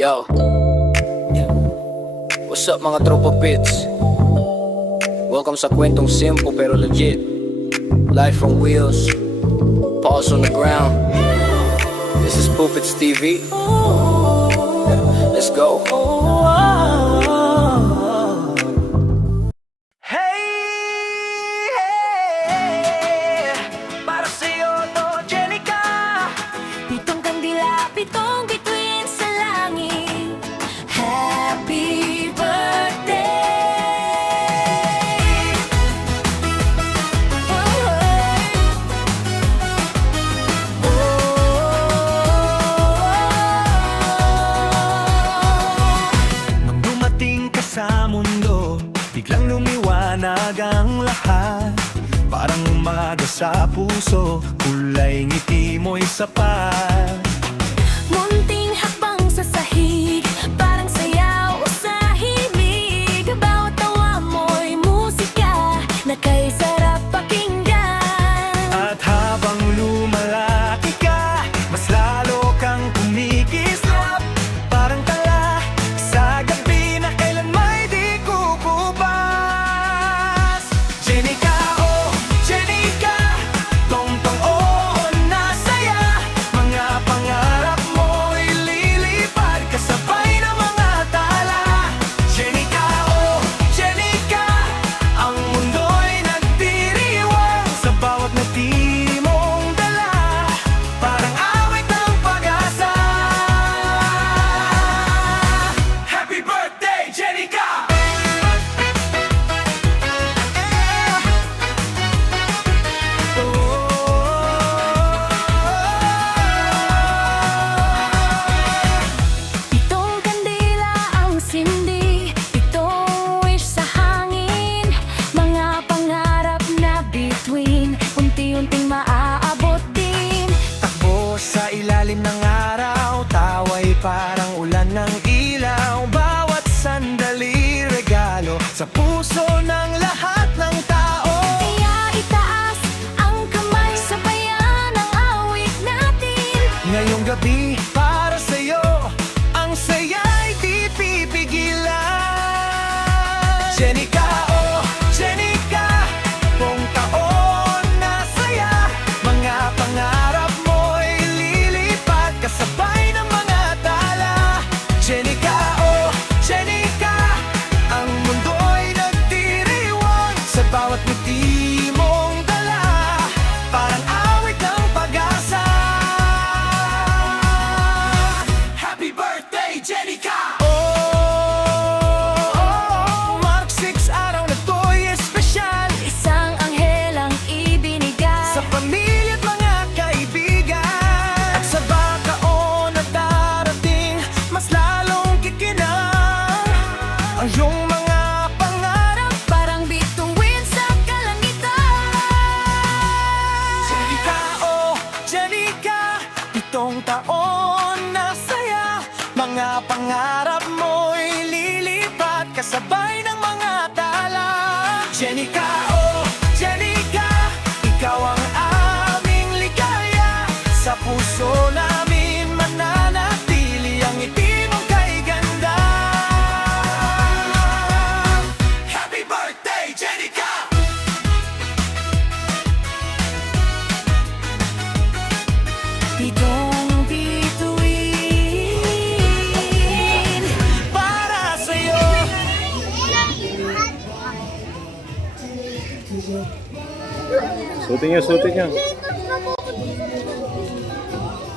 Yo, what's up mga tropa pits? Welcome sa kwentong simple pero legit. Life on wheels, paws on the ground. This is Puppets TV. Let's go. Para sa'yo to, Jenica. Pitong kandila, pitong bituin sa langit. Happy birthday! Nung dumating ka sa mundo, biglang lumiwanag ang lahat. Parang umaga sa puso, kulay ngiti mo'y sapat. Munting hakbang sa sahig, parang sayaw sa himig. Bawat tawa mo'y musika na kay sarap pakinggan. At habang lumalaki ka, mas lalo kang kumikislap. Parang tala sa gabi na kailan may di kukupas. Jenica, oh Jenica, tong-tong on na saya. Mga pangarap mo'y lilipad kasabay ng mga tala. Jenica, oh Jenica, ang mundo'y nagdiriwang sa bawat ngiti mong dala. Parang awit ng pag-asa. Happy birthday, Jenica! Pitong kandila ang sindi, pitong wish sa hangin. Mga pangarap na bituin, unti-unting maaabot din. Takbo sa ilalim ng araw, tawa'y parang ulan ng ilaw. Bawat sandali regalo sa puso ng lahat ng tao. Kaya itaas ang kamay, sabayan ang awit natin. Ngayong gabi para sa'yo, ang saya'y di pipigilan. Jenica, oh Jenica, buong taon na saya. Mga pangarap mo'y lilipad kasabay ng mga tala. Jenica, oh Jenica, ang mundo'y nagdiriwang sa bawat ngiti mong dala. Parang awit ng pag-asa. Happy birthday, Jenica! Oh, Mark 6 araw na to'y espesyal Isang anghel ang ibinigay. sa pamilya at mga kaibigan. At sa bakaon na darating, mas lalong kikinang ang iyong mga pangarap. Parang bituin sa kalangitan. Jenica, oh Jenica, pitong taon na saya. Mga pangarap mo'y lilipat kasabay ng mga tala. Jenica, oh Jenica, ikaw ang aming ligaya. Sa puso namin mananatili ang ngiti mong kay ganda. Happy birthday, Jenica! Pitong bituin Para sa'yo. Suotin niyo, suotin niyo.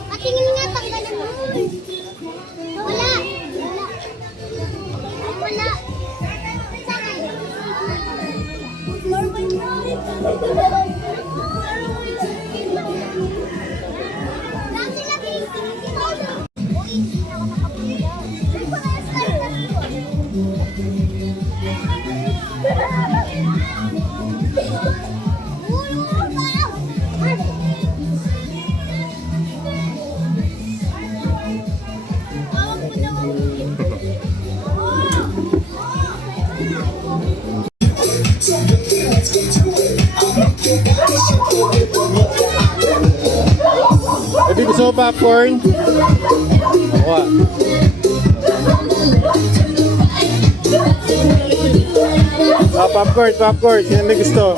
Patingin nga, tanggalan mo. Wala. Wala. Lang sila, Uy, hindi na ako makapuya. Ay, parehas tayo Pwede gusto mo popcorn? Kuha. Popcorn. Sino may gusto?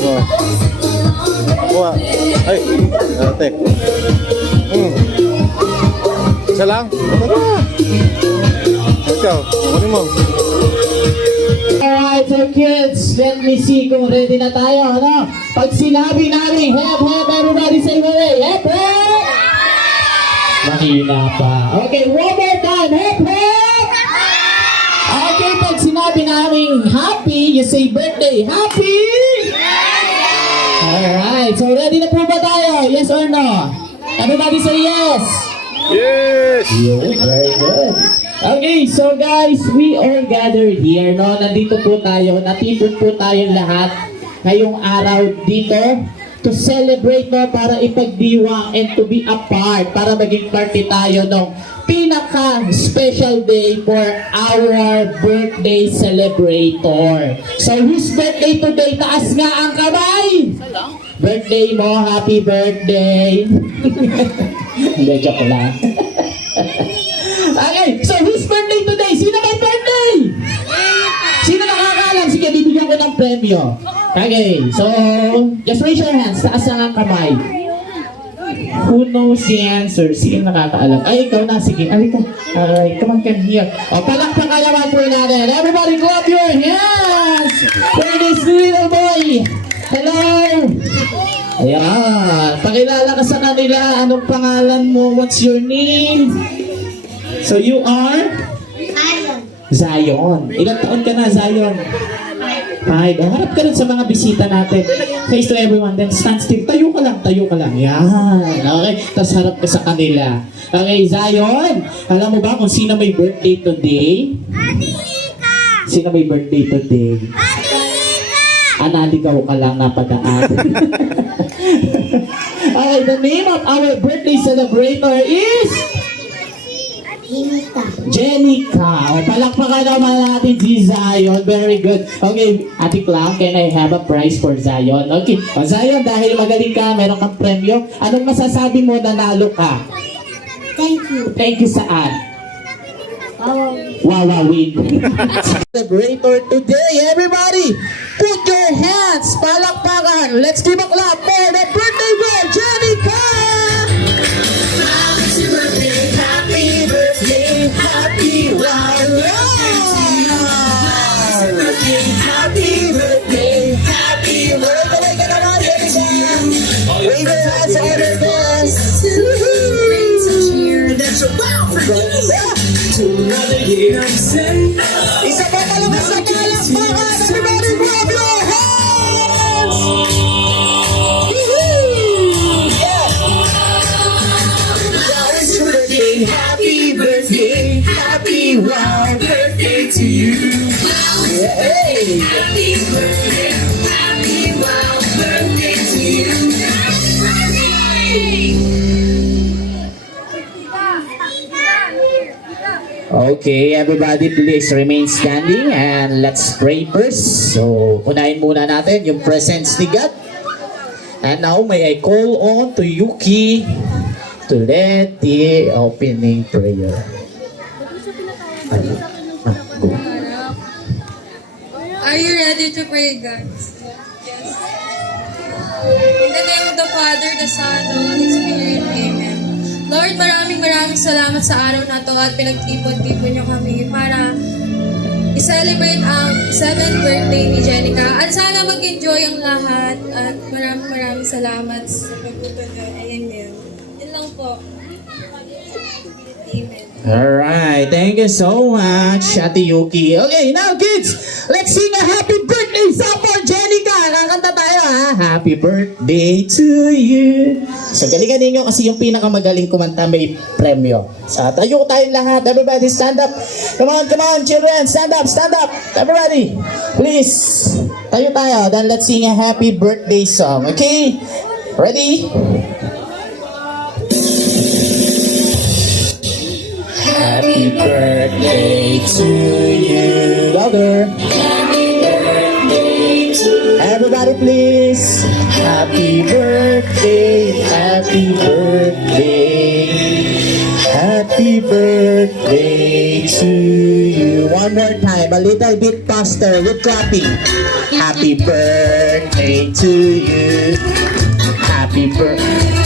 Oh. Kuha. Ay, ate. Isa lang? Ikaw, kunin mo. Alright, so kids, let me see kung ready na tayo, ano? Pag sinabi namin, hep, everybody say hooray, hep, hep! Mahina pa. Okay, one more time, hep, hep! Okay, pag sinabi namin happy, you say birthday, happy! Alright, so ready na po ba tayo? Yes or no? Everybody say yes! Yes! Very good. Okay, so guys, we all gathered here, no? Nandito po tayo, natipon po tayo lahat ngayong araw dito to celebrate, no? Para ipagdiwang and to be a part, para maging party tayo ng pinaka-special day for our birthday celebrator. So, whose birthday today? Taas nga ang kamay! Birthday mo, happy birthday! Hindi, joke lang. Okay, so whose birthday today? Sino may birthday? Sino nakakaalam? Sige, bibigyan ko ng premyo. Okay, so just raise your hands. Taas ang kamay. Who knows the answer? Sino nakakaalam? Ay, ikaw na. Sige, alika. Alright, come on here. O, palakpakalaman po natin. Everybody clap your hands for this little boy. Hello! Ayan. Pakilala ka sa kanila. Anong pangalan mo? What's your name? So you are? Zion. Ilang taon ka na, Zion? 5. Harap ka rin sa mga bisita natin. Face to everyone. Then stand still. Tayo ka lang. Yan. Okay. Tapos harap ka sa kanila. Okay, Zion. Alam mo ba kung sino may birthday today? Sino may birthday today? Analigaw ka lang napadaan. Okay, the name of our birthday celebrator is... Jenica. O, palakpakan naman natin si Zion. Very good. Okay, Ate Clang, can I have a prize for Zion? Okay. O, Zion, dahil magaling ka, meron kang premyo. Anong masasabi mo na nalo ka? Thank you. Thank you saan? Wawawin. Celebrator today, everybody. Put your hands, palakpakan. Let's give a clap for the birthday girl, Jenica. Happy birthday, happy wow. Happy birthday, happy birthday. Wave your hands all the best. That's a wow for you. To another year. Isa pa talaga sa palakpakan. Everybody grab your hands. Happy birthday, happy wow birthday to you. Hey. Happy birthday, happy wow birthday to you. Okay, everybody please remain standing and let's pray first. So, unahin muna natin yung presence ni God. And now may I call on to Yuki to lead the opening prayer. Are you ready to pray, guys? Yes. In the name of the Father, the Son, and the Holy Spirit, Amen. Lord, maraming salamat sa araw na to at pinagtipon-tipon niyo kami para i-celebrate ang 7th birthday ni Jenica. At sana mag-enjoy ang lahat at maraming salamat sa pagpunta niyo. Amen. Yun lang po. Amen. Alright, thank you so much, Ate Yuki. Okay, now kids, let's sing a happy birthday song for Jenica. Kakanta tayo ha. Happy birthday to you. So galingan ninyo kasi yung pinakamagaling kumanta may premyo. So tayo tayong lahat. Everybody stand up. Come on, children. Stand up. Everybody, please. Tayo. Then let's sing a happy birthday song. Okay? Ready? Happy birthday to you. Louder. Happy birthday to you. Everybody please. Happy birthday. Happy birthday. Happy Happy birthday to you. One more time, a little bit faster with clapping. Happy birthday to you. Happy birthday.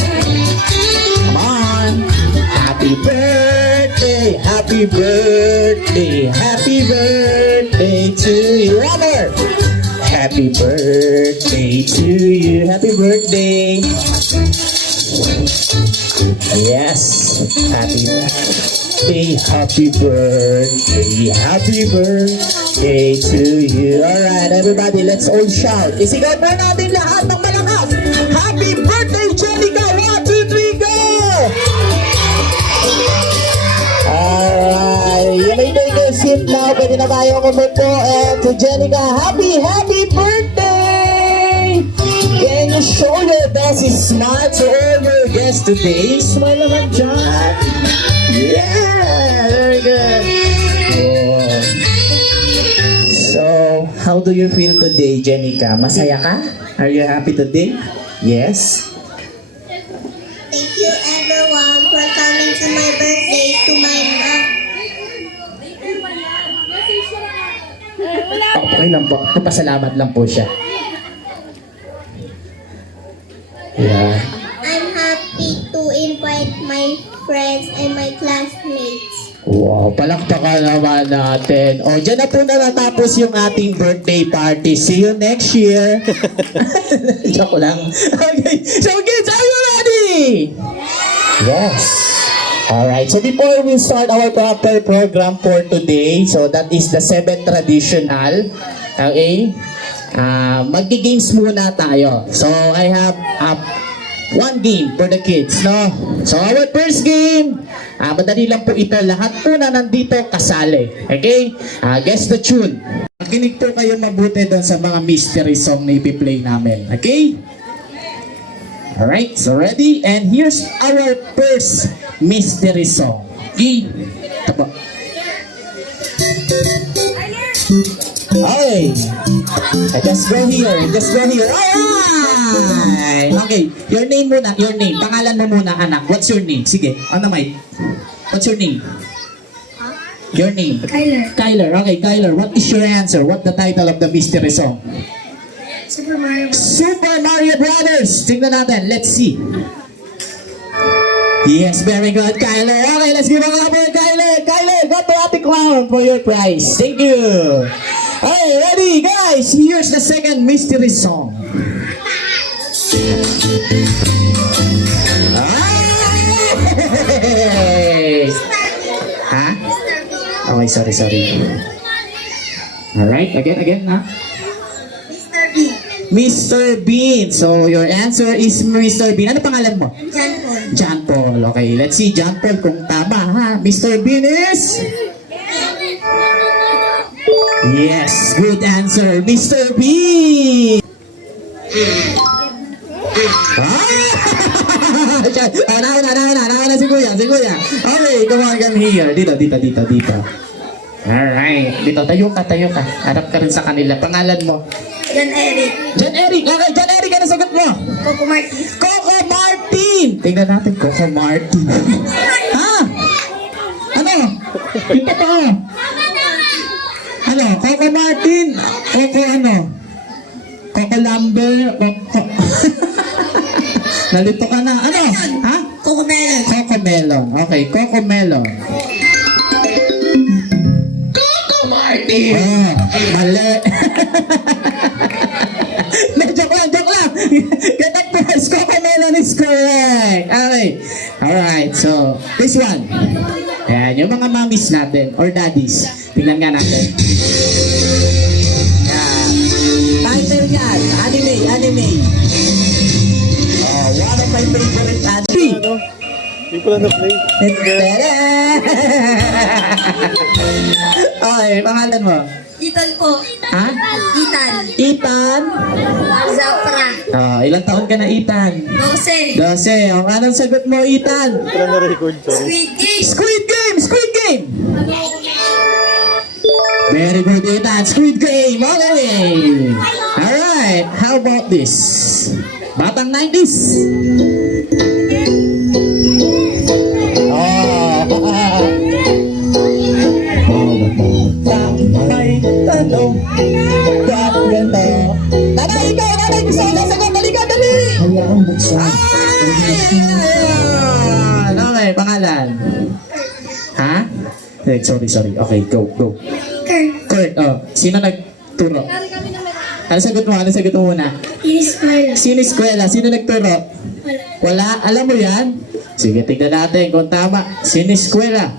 Come on. Happy birthday, happy birthday, happy birthday to you. One more. Happy birthday to you. Happy birthday. Yes. Happy birthday, happy birthday, happy birthday to you. Alright, everybody, let's all shout. Isigaw po natin lahat ng malakas. Happy birthday, Jenica! 1, 2, 3, go! Alright, you may take a seat now. Pwede na tayo kumupo. And to Jenica, happy birthday! Can you show your best smile to all your guests today? Smile naman dyan. Yeah, very good. Oh. So, how do you feel today, Jenica? Masaya ka? Are you happy today? Yes? Thank you everyone for coming to my birthday, to my mom. Okay lang po. Papasalamat lang po siya. Yeah. I'm happy to invite my friends and my classmates. Wow, palakpakan naman natin. O, dyan na po na natapos yung ating birthday party. See you next year. Joke lang. Okay, so kids, are you ready? Yes. Alright, so before we start our proper program for today, so that is the 7th traditional, okay? Maggi-games muna tayo. So, I have one game for the kids, no? So, our first game, madali lang po ito. Lahat po na nandito kasali. Okay? Guess the tune. Makinig po kayo mabuti doon sa mga mystery song na ipi-play namin. Okay? Alright, so ready? And here's our first mystery song. Okay? Ito po. Okay. Just go here. Just go here. Alright. Okay. Your name muna. Your name. Pangalan mo muna, anak. What's your name? Sige. On the mic. What's your name? Your name? Kyler. Kyler. Okay, Kyler. What is your answer? What the title of the mystery song? Super Mario. Super Mario Brothers. Tingnan natin. Let's see. Yes, very good, Kyler. Okay, let's give a clap for Kyler. Kyler, go to Ate Clown for your prize. Thank you. Okay, ready, guys? Here's the second mystery song. Hey! Ha? Okay, sorry. Alright, again, ha? Mr. B. Mr. Bean. So, your answer is Mr. Bean. Ano pangalan mo? John Paul. John Paul. Okay, let's see John Paul kung tama, ha? Mr. Bean is... Yes, good answer, Mr. Bean. Nauna si Kuya. Okay, come on, come here. Dito. Alright, dito, tayo ka. Harap ka rin sa kanila. Pangalan mo? John Eric. John Eric. Okay, John Eric, ano sagot mo? Coco Martin. Coco Martin! Tingnan natin, Coco Martin. Ha? Ano? Ito pa. Ano? Coco Martin? Coco ano? Coco Lambert? Coco... Nalito ka na. Ano? Ha? Coco Melon. Coco Melon. Okay, Coco Melon. Coco Martin! Oh, mali. Joke lang. Get up first. Coco Melon is correct. Okay. Alright, so, this one. Ayan, yung mga mommies natin, or daddies. Tingnan nga natin. Ayan. Title yan, anime. Oh, one of my favorite anime. Ano? Hindi ko lang na-play. Okay, pangalan mo? Ethan po. Ha? Ethan? Zapra. Ilang taon ka na, Ethan? 12. 12. Anong sagot mo, Ethan? Hindi ko lang na-record, sorry. Squid Game. Squid Game! Very good, Ethan. Squid Game. Okay. Alright. How about this? Batang 90s. Oh. Oh, bakit ganito? Nanay, ikaw! Nanay, gusto ko lang sagot! Dali ka, dali! Ayan! Okay, pangalan. Ha? Sorry. Okay, go. Kurt, oh. Sino nagturo? Ano sagot mo? Ano sagot mo muna? Sino eskwela? Sino nagturo? Wala. Alam mo yan? Sige, tignan natin kung tama. Sino eskwela?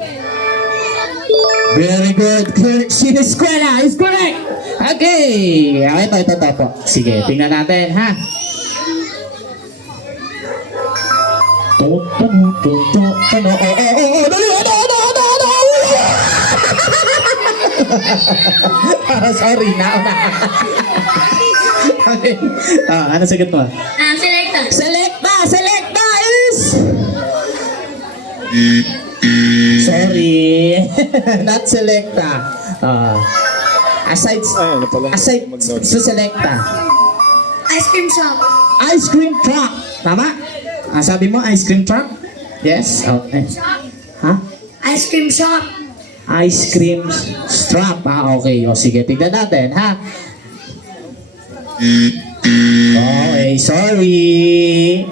Very good. Kurt, sino eskwela? Is correct! Okay. Ito po. Sige, tignan natin, ha? Dali! Sorry, nauna. Okay. Ano sagot mo? Selecta is... Sorry. Not selecta. Aside sa selecta. Ice cream shop. Ice cream truck. Tama? Sabi mo, ice cream truck? Yes? Okay. Ha? Ice cream shop. Ice cream strap. Okay. O sige, tignan natin, ha? Okay, sorry.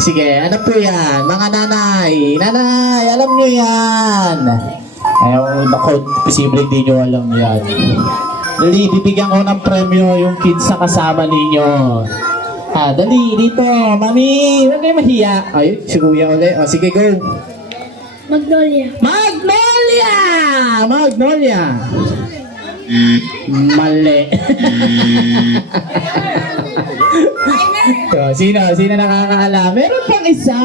Sige, ano po yan? Mga nanay. Nanay, alam nyo yan. Ayaw, naku, posible hindi nyo alam yan. Dali, bibigyan ko ng premyo yung kids sa kasama ninyo. Dali, dito. Mami, huwag kayo mahiya. Ay, si Kuya uli. O, sige, go. Magnolia. Mali. Sino nakakaalam? Meron pang isa.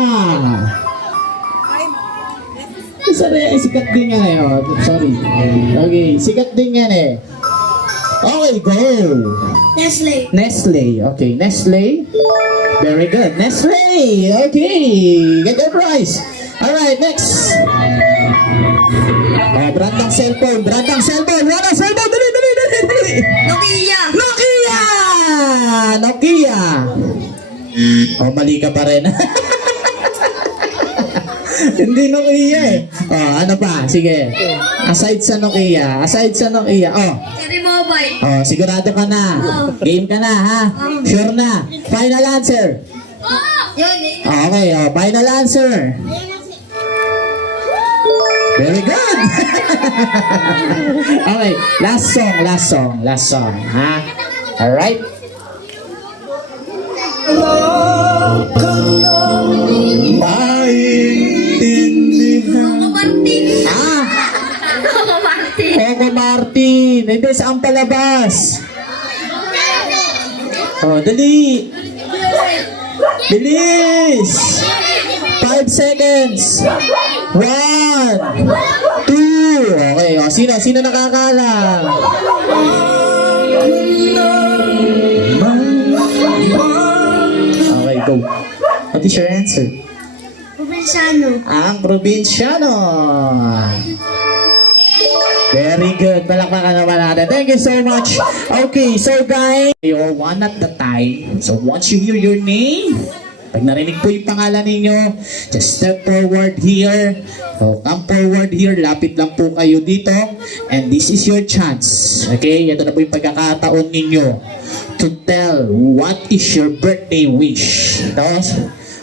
Isa rin, sikat din yan eh. Oh, sorry. Okay, sikat din yan eh. Okay, go. Nestle. Okay, Nestle. Very good. Nestle. Okay. Get your prize. Alright, next. Brand ng cellphone. Dali. Nokia. Oh, mali ka pa rin. Hindi Nokia eh. Oh, ano pa? Sige. Aside sa Nokia. Oh. Oh, sigurado ka na. Game ka na, ha? Sure na. Final answer. Okay, oh, final answer. Very good. Okay, last song, ha? Alright. Coco Martin. Hindi, saan palabas? Oh, dali. Bilis. 5 seconds. 1, 2. Okay, oh, sino nakakaalam? Okay, go. What is your answer? Ang probinsyano. Very good. Palakpakan naman natin. Thank you so much. Okay, so guys, you're one at the time. So once you hear your name, pag narinig po yung pangalan ninyo, just step forward here. So come forward here. Lapit lang po kayo dito. And this is your chance. Okay? Ito na po yung pagkakataon ninyo to tell what is your birthday wish.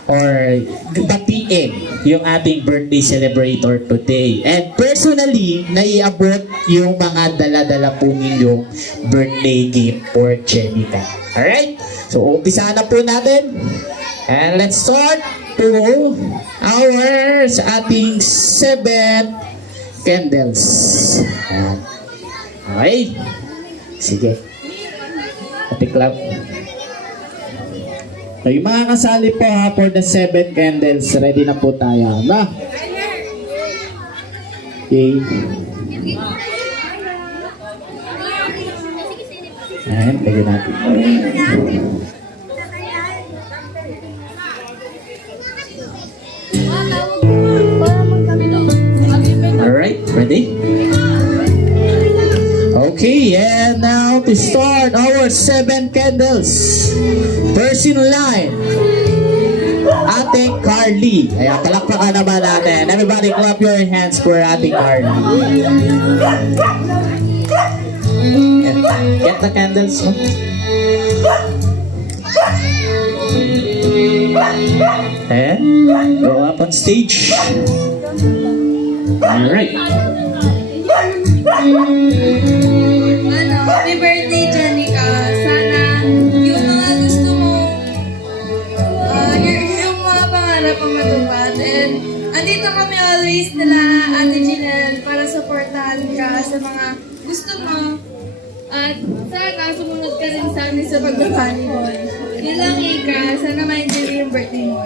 Or batiin yung ating birthday celebrator today. And personally, naiabot yung mga dala-dala po ninyong birthday gift for Jenica. Alright? So, umpisa na po natin. And let's start to sa ating 7 candles. Okay? Sige. Patiklam. So, yung mga kasali po ha, for the 7 candles, ready na po tayo. Na? Okay. Ayan, lagyan natin. Alright, ready? Okay, and now to start our 7 candles. First in line, Ate Carly. Ayan, palakpakan naman natin. Everybody clap your hands for Ate Carly. Get the candles. Oh. And go up on stage. Alright. Happy birthday, Jenica. Sana yung mga gusto mo, yung mga pangarap mo matupad. And andito kami always nila, Ate Janelle, para supportahan ka sa mga gusto mo. At sana sumunod ka rin sa amin sa pagbabani mo. Yun lang, Ika. Sana ma-enjoy yung birthday mo.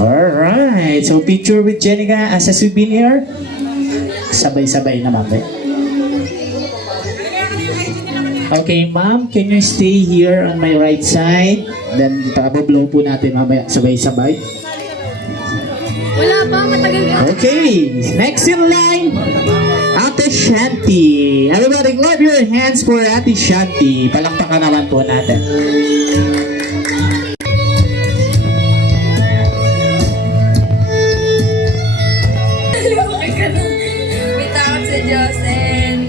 Alright. So picture with Jenica as a souvenir. Sabay-sabay naman. Okay, ma'am, can you stay here on my right side? Then, dito ka blow po natin mamaya, sabay-sabay. Wala pa, matagal pa. Okay, next in line, Ate Shanti. Everybody, clap your hands for Ate Shanti. Palakpakan naman po natin. May takot sa Diyos and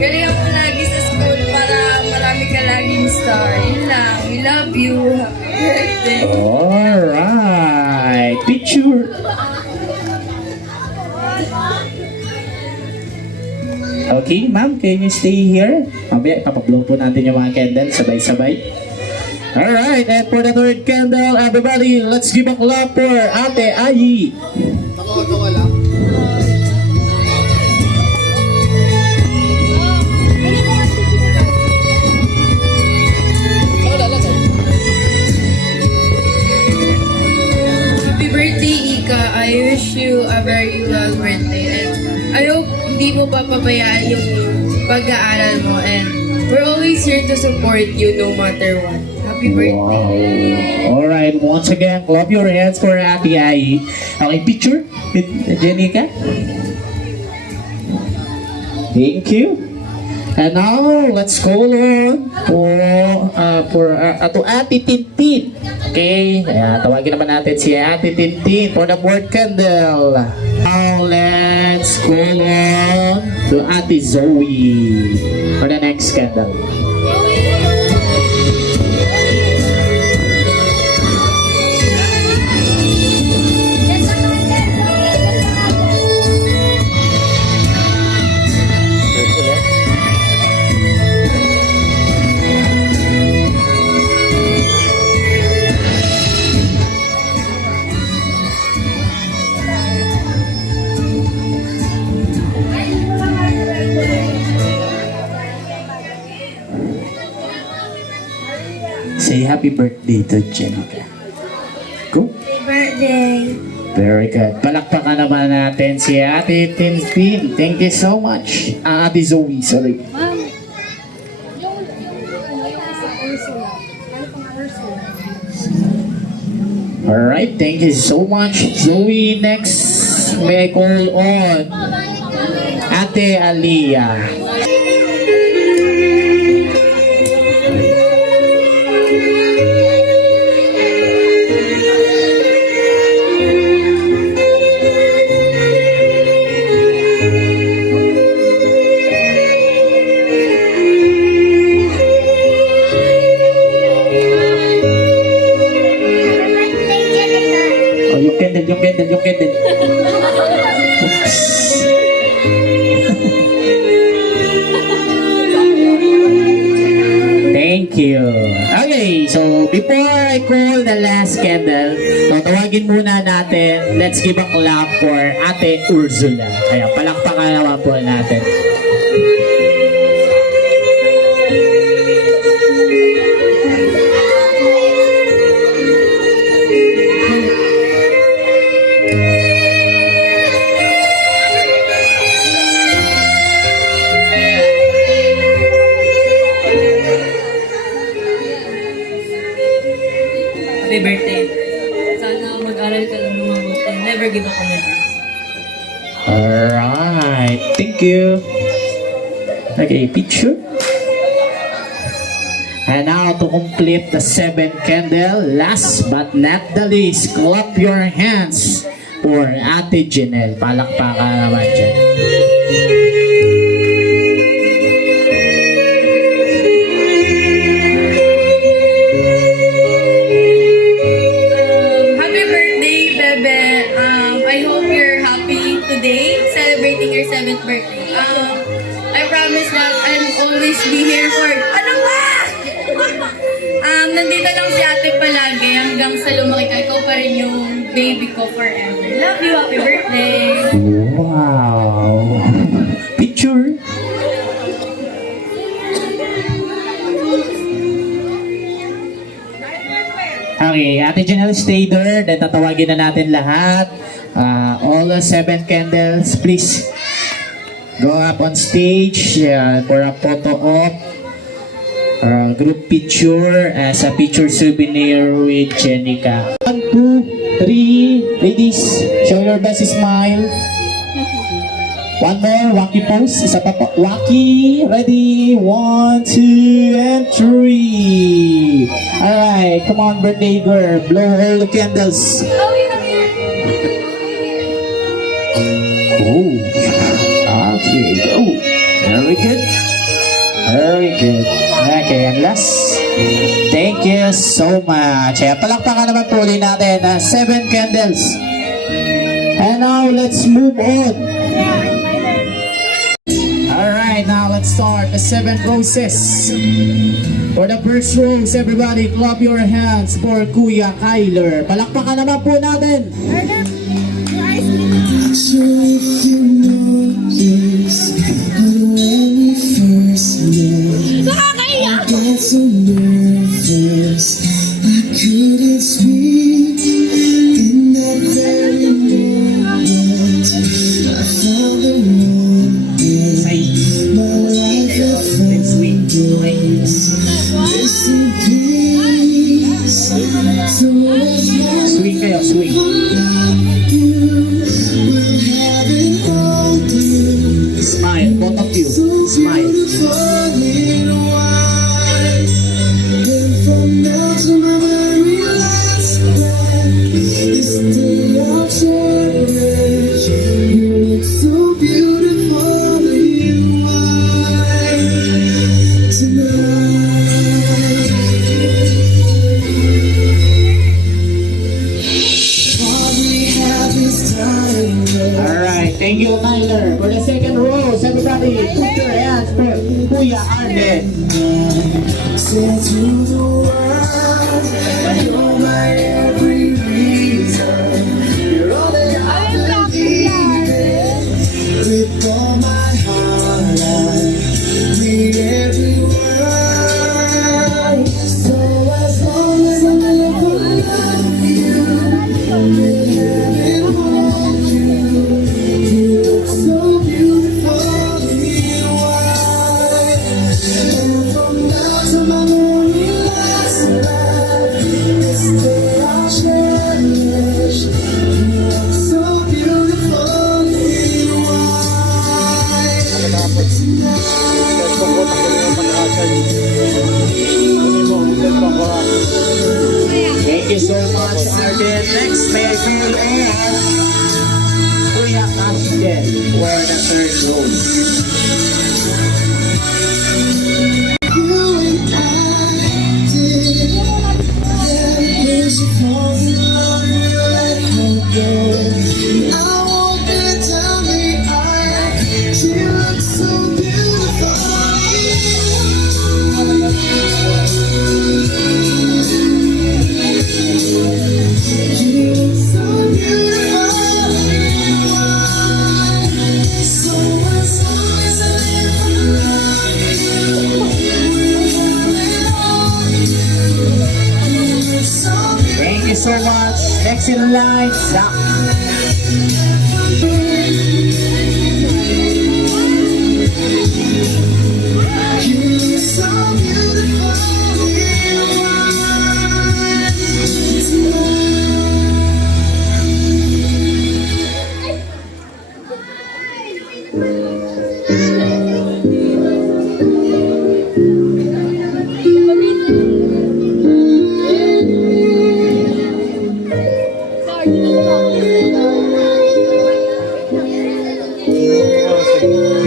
galingan mo lagi sa school para marami ka laging star. Yun lang. We love you. Happy birthday. Alright, picture. Okay, ma'am, can you stay here? Mamaya, papablow po natin yung mga candles, sabay-sabay. Alright, and for the third candle, everybody, let's give a clap for Ate Ayi. Happy birthday, Ika. I wish you a very well birthday. And I hope hindi mo papabayaan yung pag-aaral mo. And we're always here to support you no matter what. Happy birthday. Wow. Alright, once again, clap your hands for Ate Ayi. Okay, picture with Jenica. Thank you. And now, let's go on to Ate Tintin. Okay, tawagin naman natin si Ate Tintin for the fourth candle. Now, let's go on to Ate Zoe for the next candle. Say happy birthday to Jenica. Go. Happy birthday. Very good. Palakpakan naman natin si Ate Tintin. Thank you so much. Ate Zoe, sorry. Alright, thank you so much. Zoe, next may I call on Ate Aliyah. Yung candle. Oops. Thank you. Okay, so before I call the last candle, tawagin muna natin, let's give a clap for Ate Ursula. Kaya palakpakan naman po natin. Happy birthday. Sana mag-aral ka lang ng mabuti. Never give up on your dreams. Alright, thank you. Okay, picture. And now to complete the 7th candle, last but not the least, clap your hands for Ate Janelle. Palakpakan naman dyan. celebrating your 7th birthday. I promise that I'll always be here for... Ano ba? Nandito lang si ate palagi hanggang sa lumaki ka. Ikaw pa rin yung baby ko forever. Love you, happy birthday! Wow! Picture! Okay, Ate Janelle, stay there. Then tatawagin na natin lahat. All the 7 candles, please go up on stage for a photo op. Group picture as a picture souvenir with Jenica. 1, 2, 3, ladies, show your best smile. One more, wacky pose. Isa pa po. Wacky. Ready? 1, 2, and 3. Alright, come on, birthday girl. Blow all the candles. Oh. Okay, go. Very good. Very good. Okay, and last. Thank you so much. Ayan, palakpakan naman po ulit natin. 7 candles. And now, let's move on. Alright, now let's start the 7 roses. For the first rose, everybody clap your hands for Kuya Kyler. Palakpakan naman po natin. Swing kayo, swing. Smile, both of you. Smile. Alright, thank you, Tyler. For the second rose, everybody, put your hands for Kuya Arden. Thank you so much, Arden. Next, may I call on Kuya Ashden for the third rose. Thank you so much. Next in line, Zach.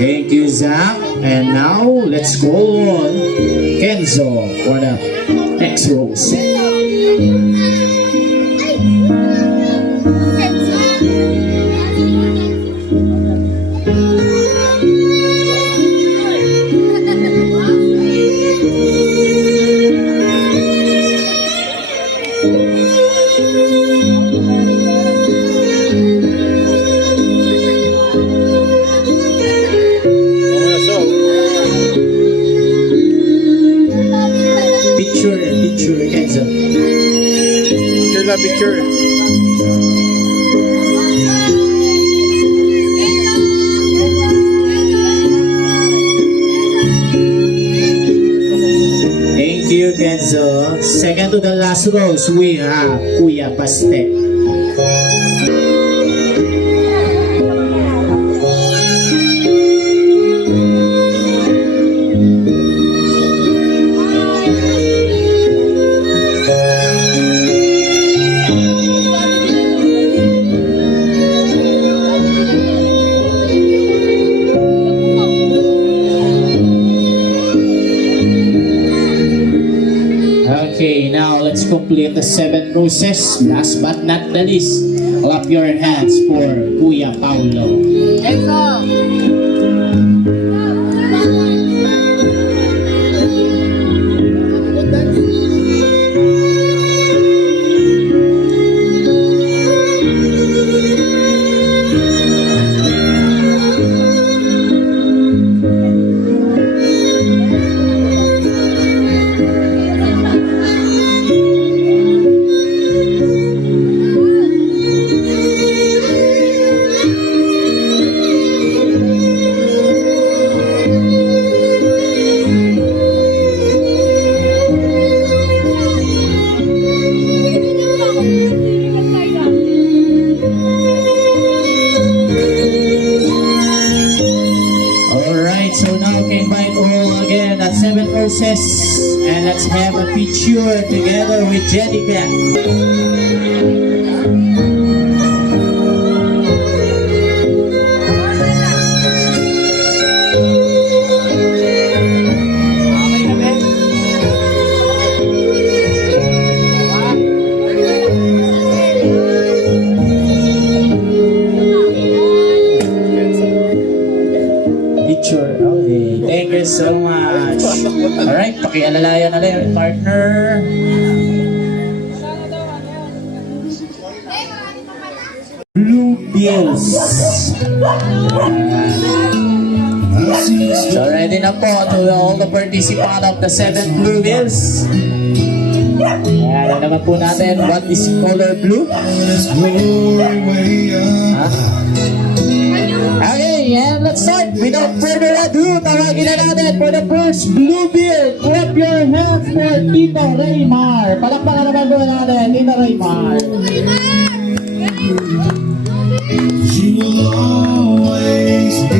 Thank you, Zach. And now, let's go on Kenzo for the next rose. Mga so. Picture, Kenzo. Picture na picture. Thank you, Kenzo. Second to the last rows, we have Kuya Paste. Okay, now let's complete the 7 roses. Last but not the least, clap your hands for Kuya Paulo. Alright, so now we can invite all again at 7 roses and let's have a picture together with Jenica. Picture. Okay, thank you so much. Alright, pakialalayan na lang yung partner. Blue Bills. So ready na po to all the participants of the 7 Blue Bills. Ayan, alam naman po natin what is color blue. Okay, and let's start. Without further ado, tawagin na natin for the first Blue Bill. Clap your hands for Tito Raymar. Palakpakan naman po natin, Tito Raymar. You will always be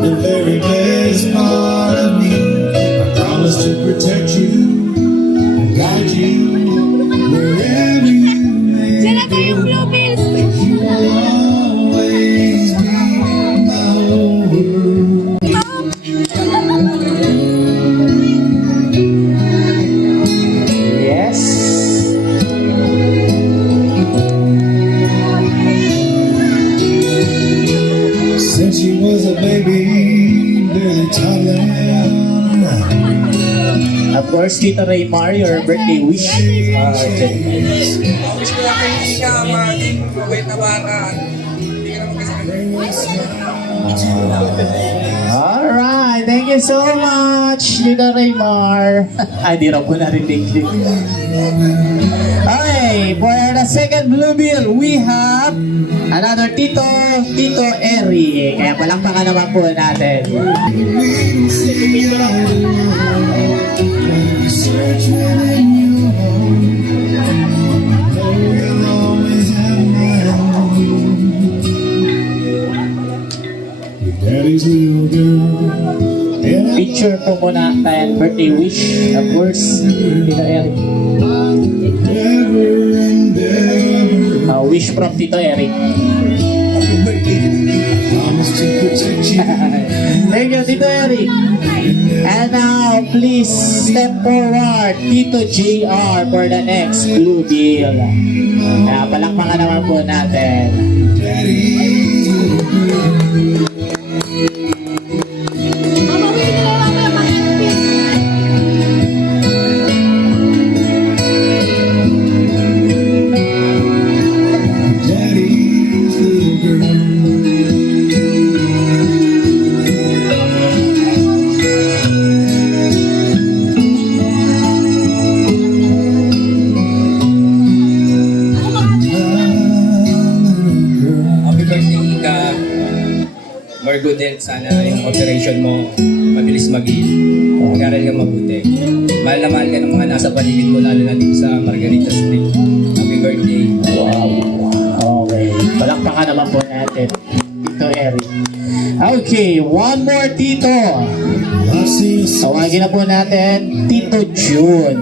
the very best part of me. I promise to protect you and guide you wherever you may go. You will always be my whole world. Yes. Since she was a baby, barely toddling around. Of course, Tito Raymar, your birthday wish. Wish ko lang kay hindi ka maging mabait na bata at hindi ka naman kasi Alright, thank you so much, Tito Raymar. Ay, di raw po narinig. Okay, for the second Blue Bill, we have another Tito Eri. Kaya palakpakan naman po natin. Daddy's little girl, and I Picture po muna tayo, birthday wish, of course, Tito Eri. never and ever Wish from Tito Eri. promise to protect you. Thank you, Tito Eri. And now, please step forward, Tito JR, for the next Blue Bill. Palakpakan naman po natin. Daddy's little girl. sana yung operation mo mabilis mag-heal. Mag-aral ka mabuti. Mahal na mahal ka ng mga nasa paligid mo, lalo na dito sa Margarita Street. Happy birthday. Wow. Okay. Palakpakan naman po natin. Tito Eric. Okay, one more Tito. Tawagin na po natin Tito June.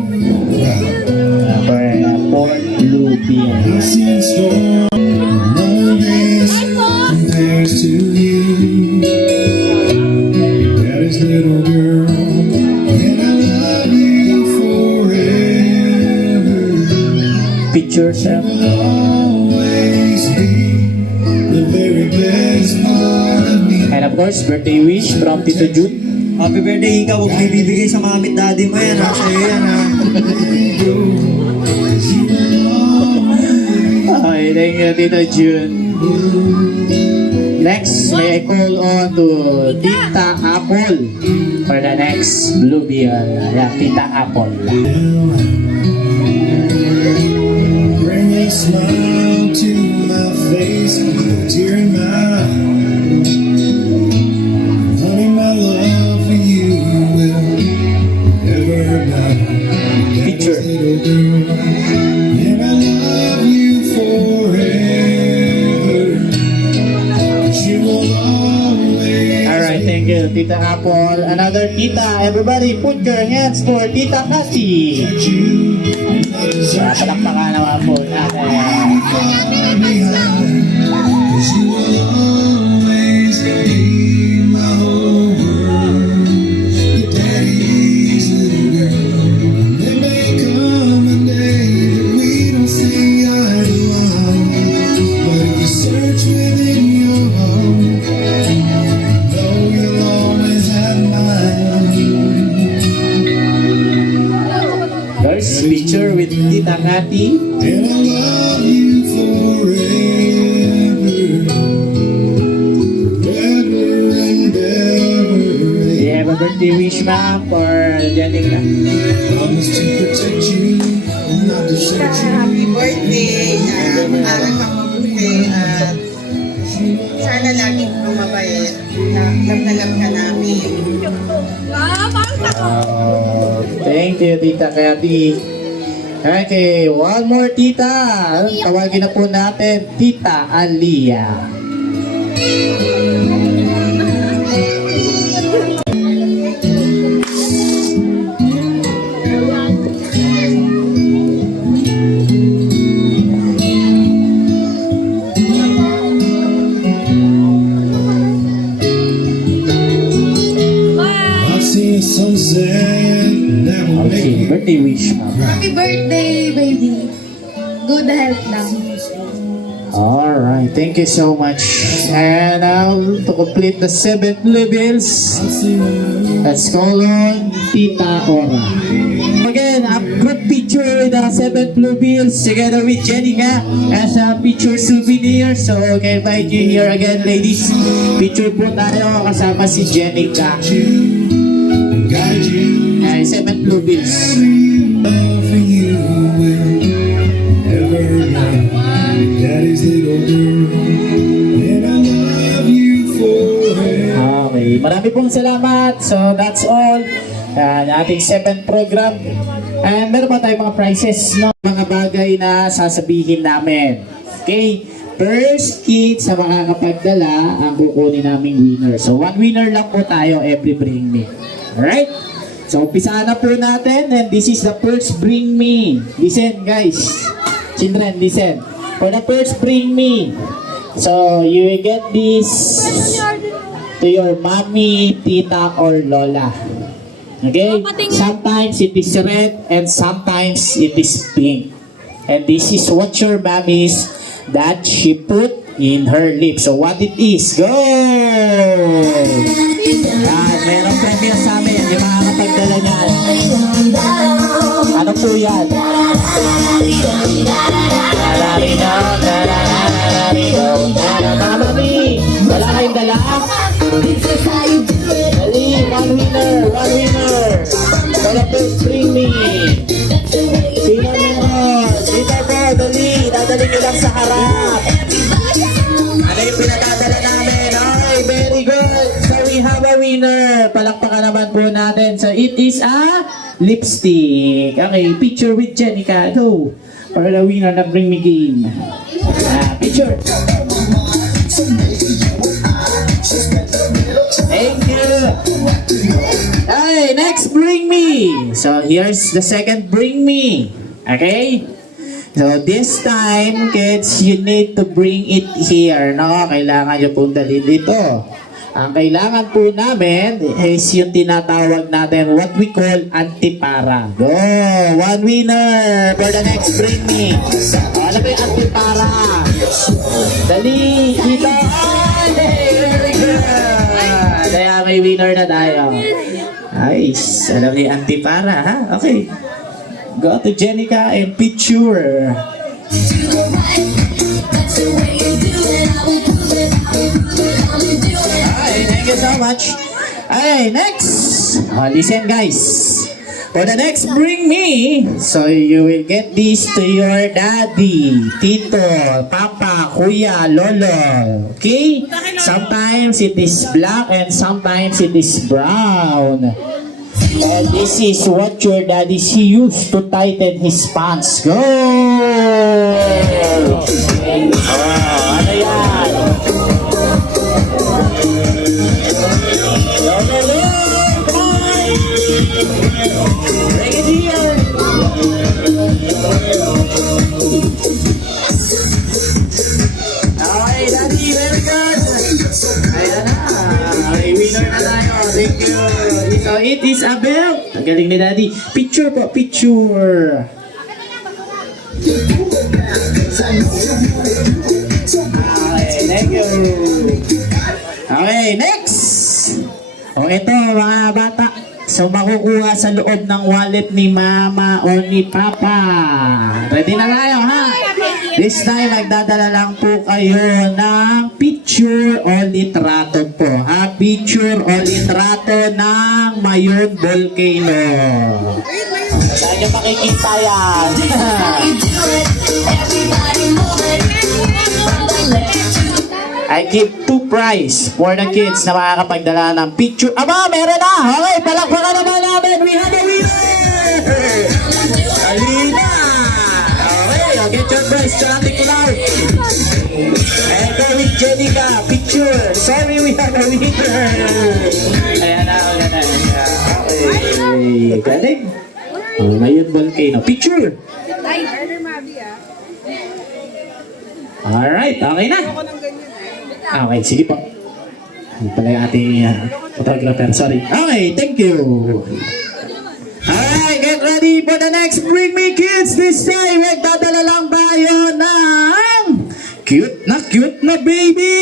For Port Lupian. There's to you, daddy's little girl, and I love you forever. Picture siya. Always be the very best part of me. And of course, birthday wish from Tito June. Happy birthday, ikaw. Huwag may bibigay sa mami at daddy mo yan, ha? Sa'yo yan, ha? Okay, thank you, Tito June. Next, may I call on to Tita Apple for the next Bluebeard. Yeah, Tita Apple. Bring a smile to my face, a tear in my eye. Honey, my love for you will never die. Picture. Little girl, and I love you forever. She will always. Alright, thank you, Tita Apple. Another Tita. Everybody, put your hands for Tita Cassie. Yeah, palakpakan naman po natin. You will always be my whole world. Your daddy's little girl. There may come a day that we don't see eye to eye, but if you search within your heart, know you'll always have mine. First picture with Tita Cathy. And I love you forever, ever and ever. We have a birthday wish, ma'am, for Jenica. Promise to protect you and not desert you. Happy birthday, aral kang mabuti at sana laging kang mabait. Love na love ka namin. Thank you, Tita Cathy. Okay, one more Tita. Tawagin na po natin, Tita Alia. I've seen a sunset that will make Okay, me birthday wish, ma'am. Happy birthday, baby. Good health lang. Alright, thank you so much. And now, to complete the 7 levels, let's call on Tita Ora. Again, a group picture with the 7 blue bills together with Jenica as a picture souvenir. So, okay, invite you here again, ladies. Picture po tayo kasama si Jenica. guide you. Ay, 7 blue bills. Love for you will ever know. Daddy's little girl, and I love you forever. Okay, marami pong salamat. So, that's all. Ating 7th program. And meron pa tayong mga prizes, no? Mga bagay na sasabihin namin. Okay? First kid sa makakapagdala ang kukunin naming winner. So, 1 winner lang po tayo every Bring Me. Alright? So, umpisahan na po natin. And this is the first Bring Me. Listen, guys. Children, listen. For the first Bring Me. So, you will get this to your mommy, tita, or lola. Okay? Sometimes it is red and sometimes it is pink. And this is what your mommy's that she put in her lips. So what it is? Go! Yan, merong premyo sa amin. Yung mga kapagdala niyan. Ano po yan? Mga mami, wala kayong dala? Dali, one winner. Wala po, Bring Me. Sino meron? Dito po, dali. Dadali ko lang sa harap. Ano yung pinadadala namin? Okay, very good. So we we have a winner. Palakpakan naman po natin. So, it is a lipstick. Okay, picture with Jenica. Go. For the winner na Bring Me Game. Picture. Thank you. Okay, next Bring Me. So, here's the second Bring Me. Okay? So, this time, kids, you need to bring it here, no? Kailangan nyo pong dalhin dito. Ang kailangan po namin is yung tinatawag natin, what we call antipara. Go! One winner for the next Bring Me. Ano ba yung antipara? Dali! Dito! Ay! Very good! Kaya may winner na tayo. Nice! Alam niyo yung antipara, ha? Okay. Go to Jenica and picture. Alright, thank you so much. Alright, next. Listen guys. For the next Bring Me, so you will get this to your daddy, tito, papa, kuya, lolo. Okay? Sometimes it is black and sometimes it is brown. And this is what your daddy used to tighten his pants. Go! Ano yan? Go, go, go! Come on! Bring it here! Okay, daddy, very good! Ayan na! Okay, winner na tayo. Thank you! So, it is a belt. Ang galing ni Daddy. Picture po, picture. Okay, thank you. Okay, next. O, ito mga bata. So, makukuha sa loob ng wallet ni Mama o ni Papa. Ready na tayo, ha? This time, magdadala lang po kayo ng picture o litrato po. Ha? Picture o litrato ng Mayon Volcano. Saan nyo makikita yan? I give 2 prize for the kids na makakapagdala ng picture. Aba, meron na! Okay, palakpakan naman namin. We have a winner! Alina! Okay, I'll get your prize. Chanting ko lang. And go with Jenica. Picture. Sorry, we have a winner. Ayan na, ayan na. Okay, galing. Mayon Volcano. Picture. Alright, okay na. Okay, sige po. Ano pala yung ating photographer, sorry. Okay, thank you. Alright, get ready for the next Bring Me Kids. This time, magdadala lang tayo ng cute na baby!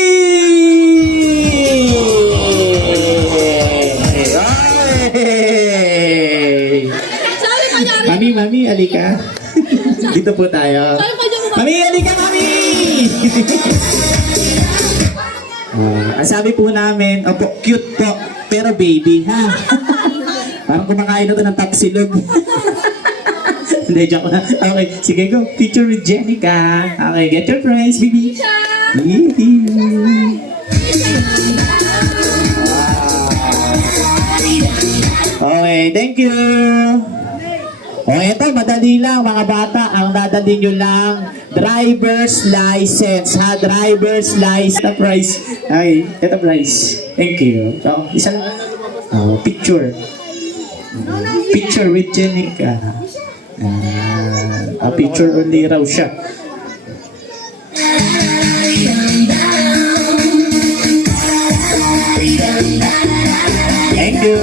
Hey! Mami, alika. Dito po tayo. Mami, alika, mami! Ang sabi po namin, opo, cute po, pero baby, ha? Parang kumakain na ito ng tapsilog. Hindi, joke na. Okay, sige, go. Picture with Jenica. Okay, get your prize, baby. Okay, thank you. Okay, ito, madali lang mga bata. Ang dadalhin nyo lang, driver's license, ha? Driver's license. Ito prize. Okay, ito prize. Thank you. So, isa lang. Picture. Picture with Jenica. A picture only raw siya. Thank you.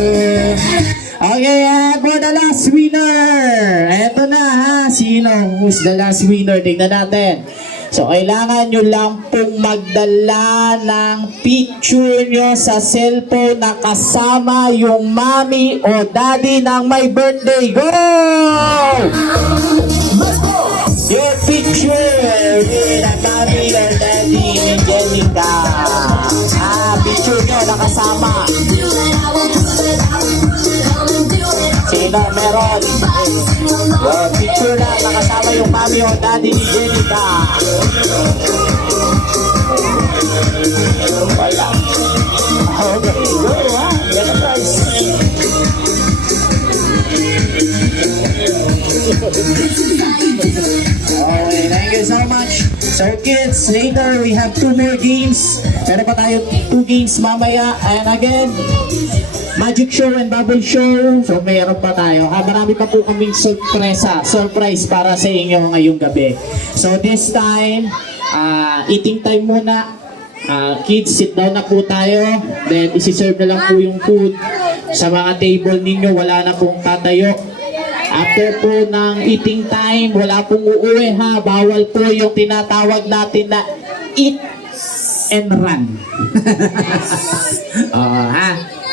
Okay, for the last winner. Eto na ha. Sino? Who's the last winner? Tingnan natin. So, kailangan nyo lang pong magdala ng picture nyo sa cellphone na kasama yung mommy o daddy ng may birthday. Go! Your picture with the mommy or daddy ni Jenica. Picture nyo nakasama. Sino meron? Your picture na nakasama yung mommy o daddy ni Jenica. Wala. Okay, go. Okay, thank you so much. So kids, later we have 2 more games. Meron pa tayo 2 games mamaya. And again, Magic Show and Bubble Show. So mayroon pa tayo. Marami pa po kaming surprise para sa inyo ngayong gabi. So this time, eating time muna. Kids, sit down na po tayo. Then isi-serve na lang po yung food. Sa mga table ninyo, wala na pong tatayo. After po ng eating time, wala pong uuwi ha. Bawal po yung tinatawag natin na eat and run.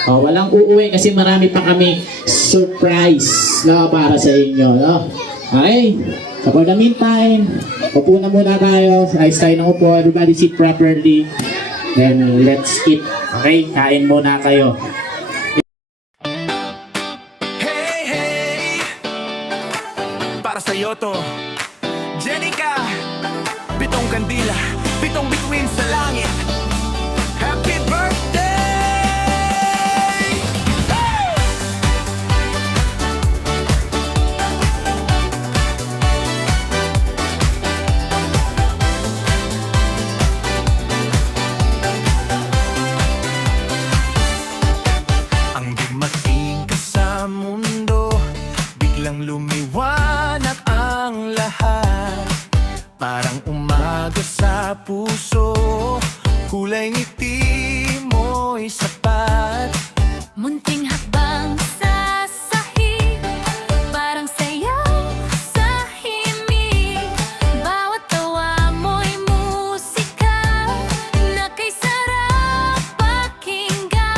Walang uuwi kasi marami pa kami surprise para sa inyo. No? Okay, so for the meantime, upo na muna tayo. Ayos tayo ng upo. Everybody sit properly. Then let's eat. Okay, kain muna kayo. Para sa'yo to, Jenica. 7 kandila, 7 bituin sa langit. Happy birthday! Ang dumating ka sa mundo, biglang lumiwanag ang lahat. Parang umaga sa puso, kulay ngiti mo'y sapat. Munting hakbang sa sahig, parang sayaw sa himig. Bawat tawa mo'y musika na kay sarap pakinggan.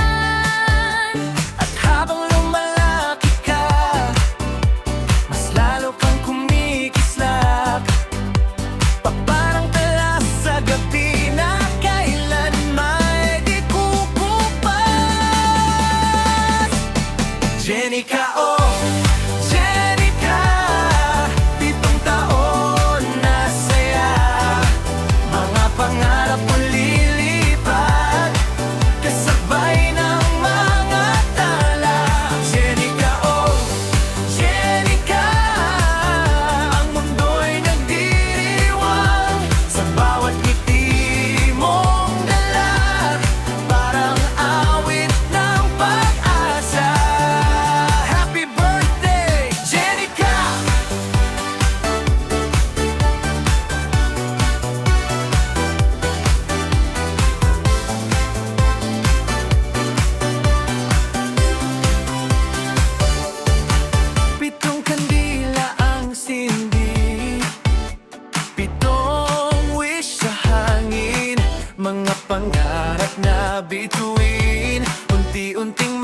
At habang lumalaki ka, mas lalo kang kumikislap. Parang tala sa gabi na kailan may di kukupas. Jenica, oh, Jenica, 7 taon na saya. Mga pangarap mo lilipat, kasabay ng mga tala. Jenica, oh, Jenica, ang mundo'y nagdiriwang sa bawat ngiti mong dala. Parang awit ng pag-asa. Happy birthday, Jenica! Pitong kandila ang sindi, 7 wish sa hangin. Mga pangarap na bituin, unti-unting